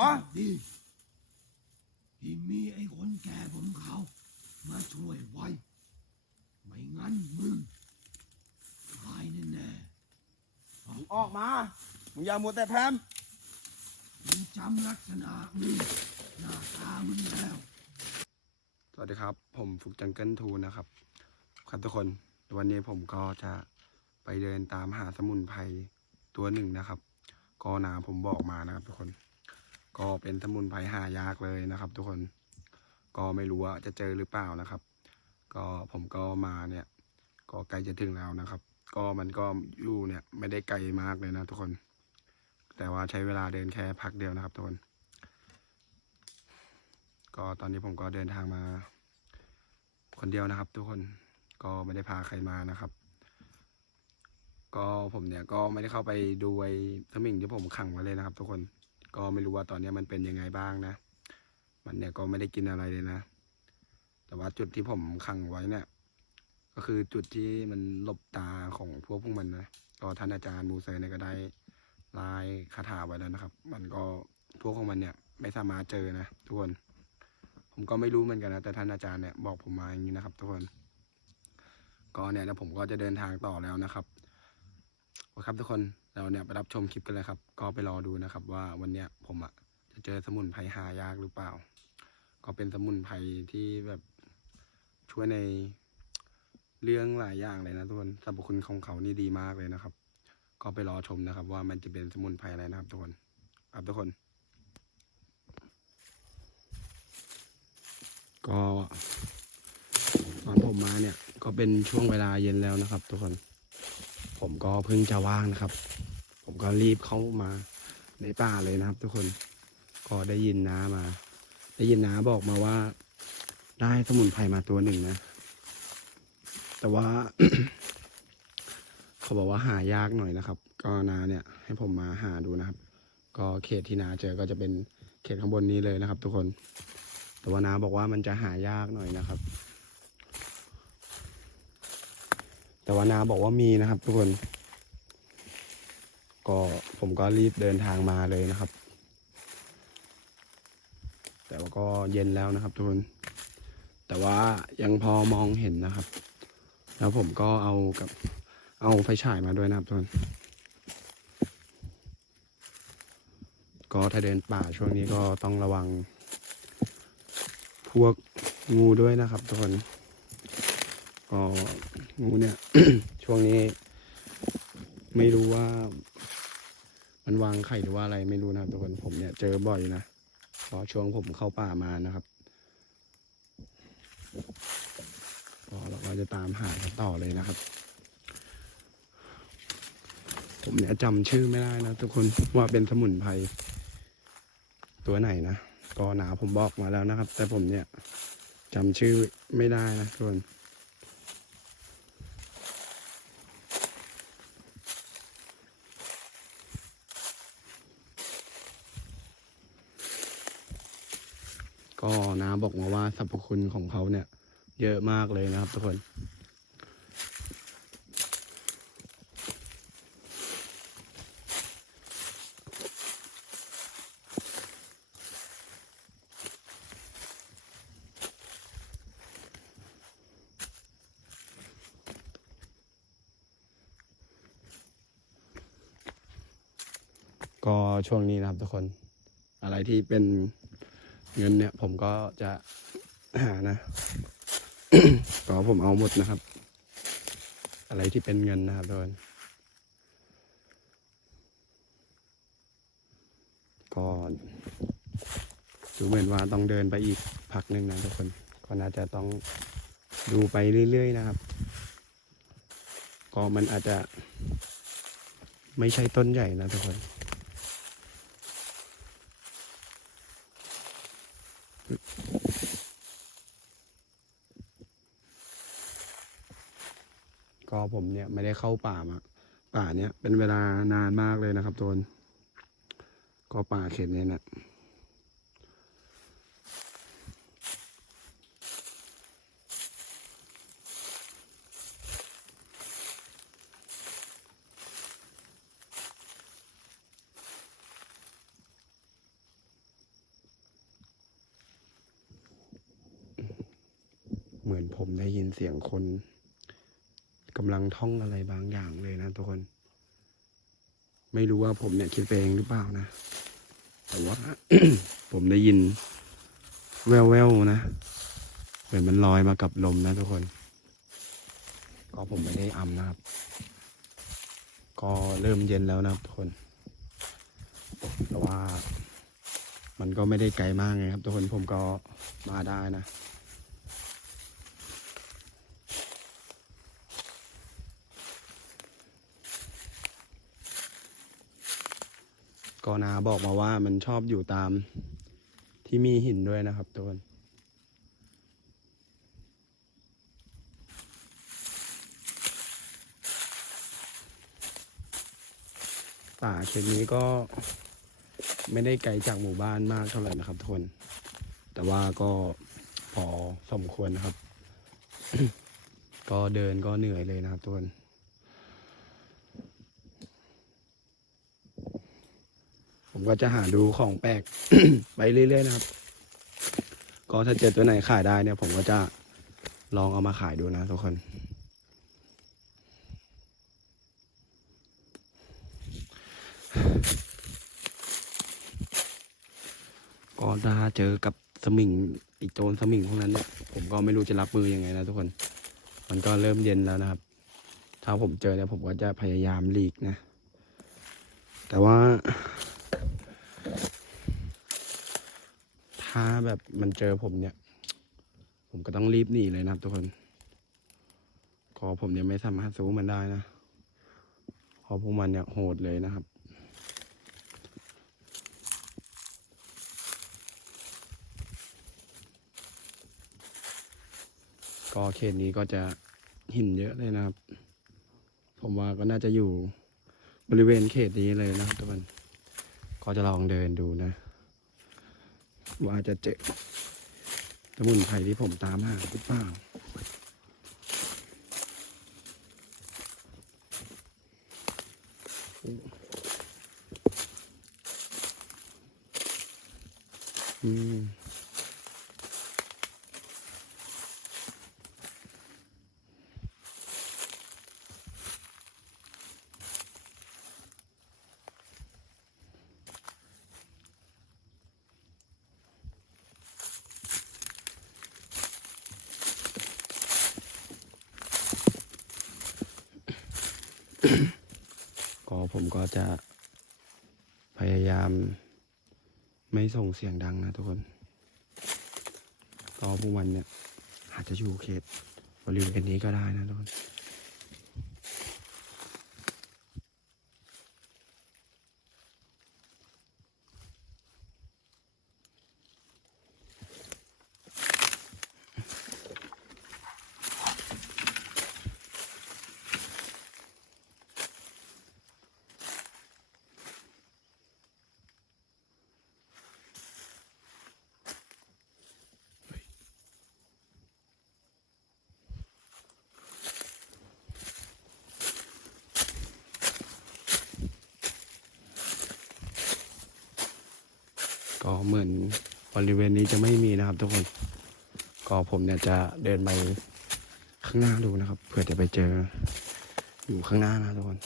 วะดีที่มีไอ้คนแก่ผมเขามาช่วยไว้ ไม่งั้นมึงตายแน่มึงออกมา มึงอย่ามัวแต่แพมๆมึงจำลักษณะมึงหน้าตามึงแล้ว สวัสดีครับ ผมฟุกจังเกิลทูนะครับ ครับทุกคน วันนี้ผมก็จะไปเดินตามหาสมุนไพรตัวหนึ่งนะครับ ก็นาผมบอกมานะครับทุกคน ก็เป็นสมุนไพรหายากเลยนะครับ ทุกคนก็ไม่รู้ว่าจะเจอหรือเปล่านะครับ ก็ผมก็มาเนี่ย ก็ใกล้จะถึงแล้วนะครับ ก็มันก็อยู่เนี่ยไม่ได้ไกลมากเลยนะทุกคน แต่ว่าใช้เวลาเดินแค่พักเดียวนะครับทุกคนก็ตอนนี้ผมก็เดินทางมา คนเดียวนะครับ ทุกคนก็ไม่ได้พาใครมานะครับ ก็ผมเนี่ยก็ไม่ได้เข้าไปดูไอ้สมิงที่ผมขังไว้เลยนะครับ ทุกคน ก็ไม่รู้ว่าตอนนี้มันเป็นยังไงบ้างนะ มันเนี่ยก็ไม่ได้กินอะไรเลยนะ แต่ว่าจุดที่ผมขังไว้เนี่ย ก็คือจุดที่มันหลบตาของพวกพวกมันนะ ก็ท่านอาจารย์มูเซเนี่ยก็ได้ลายคาถาไว้แล้วนะครับ มันก็พวกของมันเนี่ยไม่สามารถเจอนะทุกคน ผมก็ไม่รู้เหมือนกันนะ แต่ท่านอาจารย์เนี่ยบอกผมมาอย่างนี้นะครับ ทุกคน ก็เนี่ยนะผมก็จะเดินทางต่อแล้วนะครับ คครับทุกคนเราเนี่ยไปรับชมคลิปกันเลยครับ ก็ไปรอดูนะครับ ว่าวันเนี้ยผมอะจะเจอสมุนไพรหายากหรือเปล่า ก็เป็นสมุนไพรที่แบบช่วยในเรื่องหลายอย่างเลยนะทุกคนสรรพคุณของเขานี่ดีมากเลยนะครับ ก็ไปรอชมนะครับ ว่ามันจะเป็นสมุนไพรอะไรนะครับ ทุกคน ครับทุกคน ก็ตอนผมมาเนี่ย ก็เป็นช่วงเวลาเย็นแล้วนะครับ ทุกคน ผมก็เพิ่งจะว่างนะครับ ผมก็รีบเข้ามาในป่าเลยนะครับ ทุกคนก็ได้ยินน้ามา ได้ยินน้าบอกมาว่า ได้สมุนไพรมาตัวหนึ่งนะ แต่ว่า เขาบอกว่าหายากหน่อยนะครับ ก็นาเนี่ย ให้ผมมาหาดูนะครับ ก็เขตที่นาเจอก็จะเป็นเขตข้างบนนี้เลยนะครับ ทุกคน แต่ว่าน้าบอกว่ามันจะหายากหน่อยนะครับ แต่ว่าน้าบอกว่ามีนะครับ ทุกคน ก็ผมก็รีบเดินทางมาเลยนะครับ แต่ว่าก็เย็นแล้วนะครับ ทุกคน แต่ว่ายังพอมองเห็นนะครับ แล้วผมก็เอากับเอาไฟฉายมาด้วยนะครับทุกคนก็ถ้าเดินป่าช่วงนี้ก็ต้องระวัง พวกงูด้วยนะครับทุกคน ก็ งูเนี่ย ช่วงนี้ ไม่รู้ว่า มันวางไข่หรือว่าอะไรไม่รู้นะครับทุกคนผมเนี่ยเจอบ่อยนะเพราะช่วงผมเข้าป่ามานะครับก็เราก็จะตามหาต่อเลยนะครับ ผมเนี่ยจำชื่อไม่ได้นะทุกคนว่าเป็นสมุนไพรตัวไหนนะก็หนาผมบอกมาแล้วนะครับ แต่ผมเนี่ยจำชื่อไม่ได้นะทุกคนก็นา บอกมาว่าสรรพคุณของเขาเนี่ย เยอะมากเลยนะครับทุกคนก็ช่วงนี้นะครับทุกคน อะไรที่เป็น เงินเนี่ยผมก็จะหานะก็ผมเอาหมดนะครับ อะไรที่เป็นเงินนะครับทุกคนก็ดูเหมือนว่าต้องเดินไปอีกพักหนึ่งนะทุกคน ก็น่าจะต้องดูไปเรื่อย ๆ นะครับ ก็มันอาจจะไม่ใช่ต้นใหญ่นะทุกคน พอผมเนี่ยไม่ได้เข้าป่ามาป่าเนี่ยเป็นเวลานานมากเลยนะครับทุกคนก็ป่าเข็มเนี่ยนะเหมือนผมได้ยินเสียงคน กำลังท่องอะไรบางอย่างเลยนะทุกคน ไม่รู้ว่าผมเนี่ยคิดไปเองหรือเปล่านะ แต่ว่า ผมได้ยิน แววๆนะเหมือนมันลอยมากับลมนะทุกคน ก็ผมไม่ได้อำนะครับ ก็เริ่มเย็นแล้วนะครับทุกคน แต่ว่า มันก็ไม่ได้ไกลมากไงครับ ทุกคนผมก็มาได้นะ ก็นาบอกมาว่ามันชอบอยู่ตามที่มีหินด้วยนะครับทุกคนป่าเขตนี้ก็ไม่ได้ไกลจากหมู่บ้านมากเท่าไหร่นะครับทุกคน แต่ว่าก็พอสมควรนะครับ ก็เดินก็เหนื่อยเลยนะครับทุกคน ผมก็จะหาดูของแปลก ไปเรื่อยๆนะครับ ก็ถ้าเจอตัวไหนขายได้เนี่ย ผมก็จะลองเอามาขายดูนะทุกคน ก็ถ้าเจอกับสมิงอีกโจรสมิงพวกนั้นเนี่ยผมก็ไม่รู้จะรับมือยังไงนะทุกคน มันก็เริ่มเย็นแล้วนะครับ ถ้าผมเจอเนี่ยผมก็จะพยายามหลีกนะ แต่ว่า ถ้าแบบมันเจอผมเนี่ย ผมก็ต้องรีบหนีเลยนะครับทุกคนเพอผมเนี่ยไม่สามารถสู้มันได้นะเพราะพวกมันเนี่ยโหดเลยนะครับ ก็เขตนี้ก็จะหินเยอะเลยนะครับ ผมว่าก็น่าจะอยู่บริเวณเขตนี้เลยนะครับทุกคนก็จะลองเดินดูนะ ว่าจะเจอสมุนไพรที่ผมตามหาหรือเปล่าอืม ก็ ผมก็จะพยายามไม่ส่งเสียงดังนะทุกคนก็พวกมันเนี่ยอาจจะอยู่เขตบริเวณนี้ก็ได้นะทุกคน เหมือนบริเวณนี้จะไม่มีนะครับ ทุกคน ก็ผมเนี่ยจะเดินไปข้างหน้าดูนะครับ เผื่อจะไปเจออยู่ข้างหน้านะทุกคน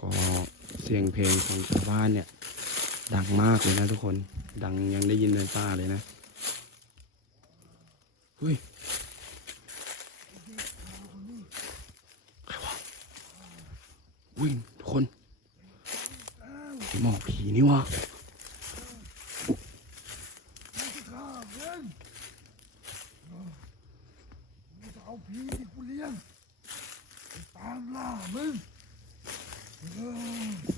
ก็ เพลงของชาวบ้านเนี่ย ดังมากเลยนะทุกคน ดังยังได้ยินในป่าเลยนะเฮ้ยใครวะวิ่งทุกคนหมอกผีนี่วะเอาผีที่กูเลี้ยงตามล่ามึงเ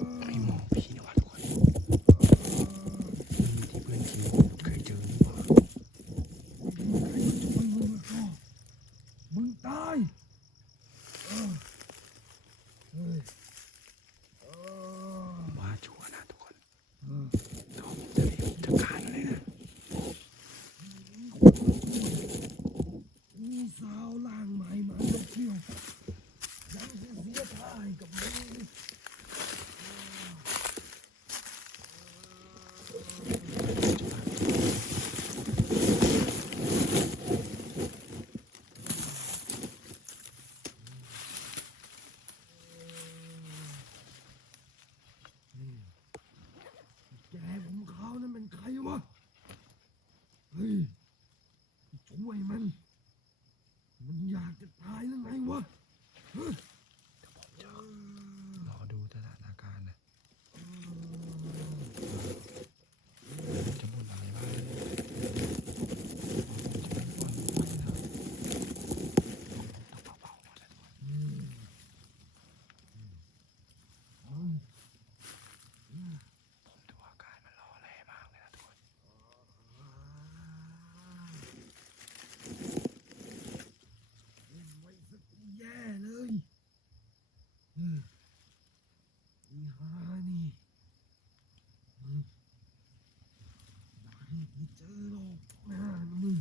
ไม่เจอหรอกนะมึง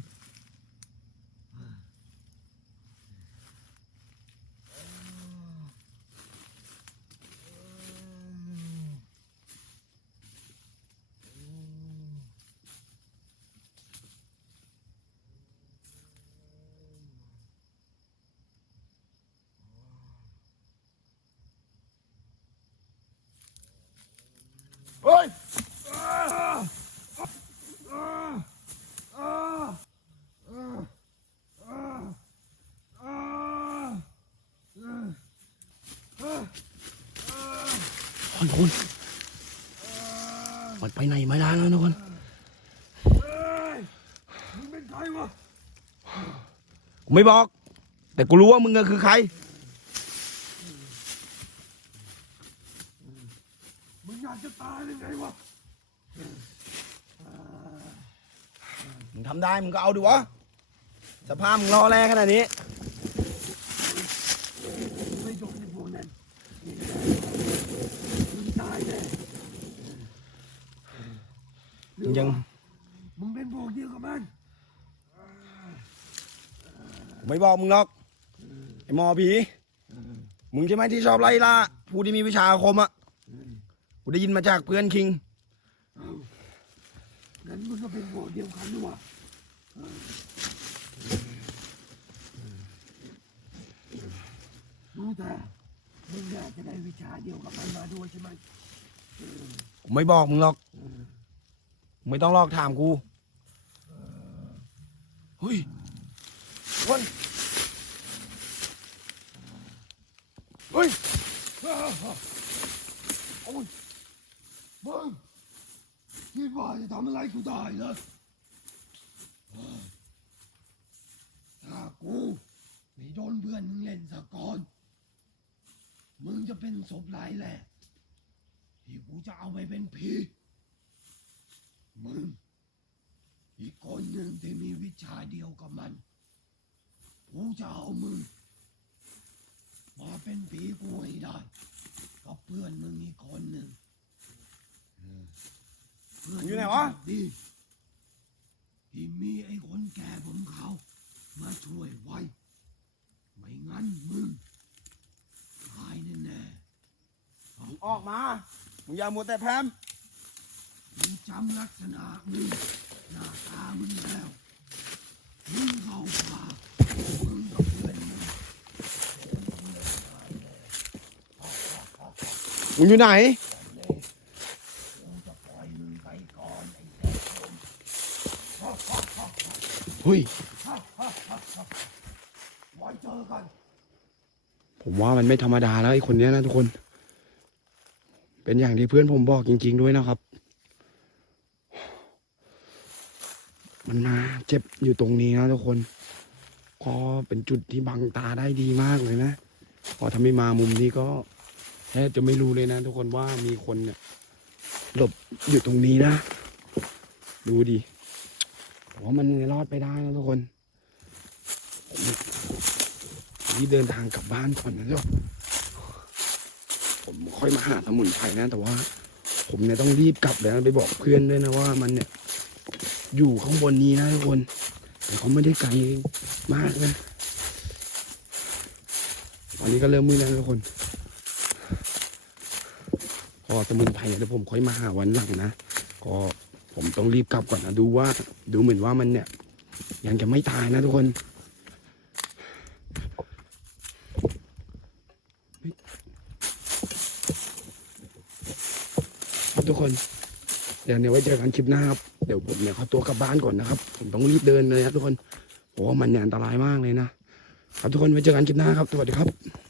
ทุกคนมันไปไหนไม่ได้แล้วทุกคนเฮ้ยมึงเป็นใครวะกูไม่บอก แต่กูรู้ว่ามึงอะคือใคร มึงอยากจะตายหรือไงวะ มึงทำได้มึงก็เอาดิวะ สภาพมึงรอแรขนาดนี้ ไม่โดนในพวกนั้นมึงตายแน่ มึงยัง มึงเป็นพวกเดียวกับมัน กูไม่ บอกมึงหรอกไอ้หมอผีมึงใช่ไหมที่ชอบไล่ล่าผู้ที่มีวิชาอาคมอะกูได้ยินมาจากเพื่อนคิงงั้นมึงก็เป็นพวกเดียวกันด้วยวะรู้แต่มึงน่าจะได้วิชาเดียวกับมันมาด้วยใช่ไหมกูไม่บอกมึงหรอกมึงไม่ต้องลอกถามกูเฮ้ยคน เฮ้ยโอ้ยมึงคิดว่าจะทำอะไรกูได้เหรอถ้ากูไม่โดนเพื่อนมึงเล่นสะก่อน มึงจะเป็นศพรายแรกที่กูจะเอาไปเป็นผีมึง อีกคนหนึ่งที่มีวิชาเดียวกับมัน กูจะเอามึง มาเป็นผีกูให้ได้กับเพื่อนมึงอีกคนหนึ่งเออเพื่อนอยู่ไหนวะ ดีที่มีไอ้คนแก่ผมเขาวมาช่วยไว้ ไม่งั้นมึงตายแน่มึงออกมา มึงอย่ามัวแต่แพรมๆมึงจำลักษณะมึงหน้าตามึงแล้วมึงเข้าป่ามึงกับเพื่อนมึง มึงอยู่ไหนกูจะปล่อยมึงไปก่อนไอ้แก่คนเฮ้ย ผมว่ามันไม่ธรรมดาแล้วไอ้คนเนี้ยนะทุกคน เป็นอย่างที่เพื่อนผมบอกจริง ๆ ด้วยนะครับ มันมาเจ็บอยู่ตรงนี้นะทุกคน ก็เป็นจุดที่บังตาได้ดีมากเลยนะ พอถ้าไม่มามุมนี้ก็ แทบจะไม่รู้เลยนะ ทุกคนว่ามีคนเนี่ยหลบอยู่ตรงนี้นะ ดูดิว่ามันรอดไปได้นะทุกคนผมรีบเดินทางกลับบ้านก่อนนะเจ้าผมค่อยมาหาสมุนไพรนะ แต่ว่า ผมเนี่ยต้องรีบกลับแล้วไปบอกเพื่อนด้วยนะว่ามันเนี่ย อยู่ข้างบนนี้นะทุกคน แต่เขาไม่ได้ไกลมากนะตอนนี้ก็เริ่มมืดแล้วทุกคน พอสมุนไพรเนี่ยเดี๋ยวผมค่อยมาหาวันหลังนะ ก็ผมต้องรีบกลับก่อนนะดูว่า ดูเหมือนว่ามันเนี่ย ยังจะไม่ตายนะทุกคนทุกคนเดี๋ยวเนี่ยไว้เจอกันคลิปหน้าครับเดี๋ยวผมเนี่ยขอตัวกลับบ้านก่อนนะครับ ผมต้องรีบเดินเลยนะทุกคนเพราะว่ามันเนี่ยอันตรายมากเลยนะครับทุกคนไว้เจอกันคลิปหน้าครับสวัสดีครับ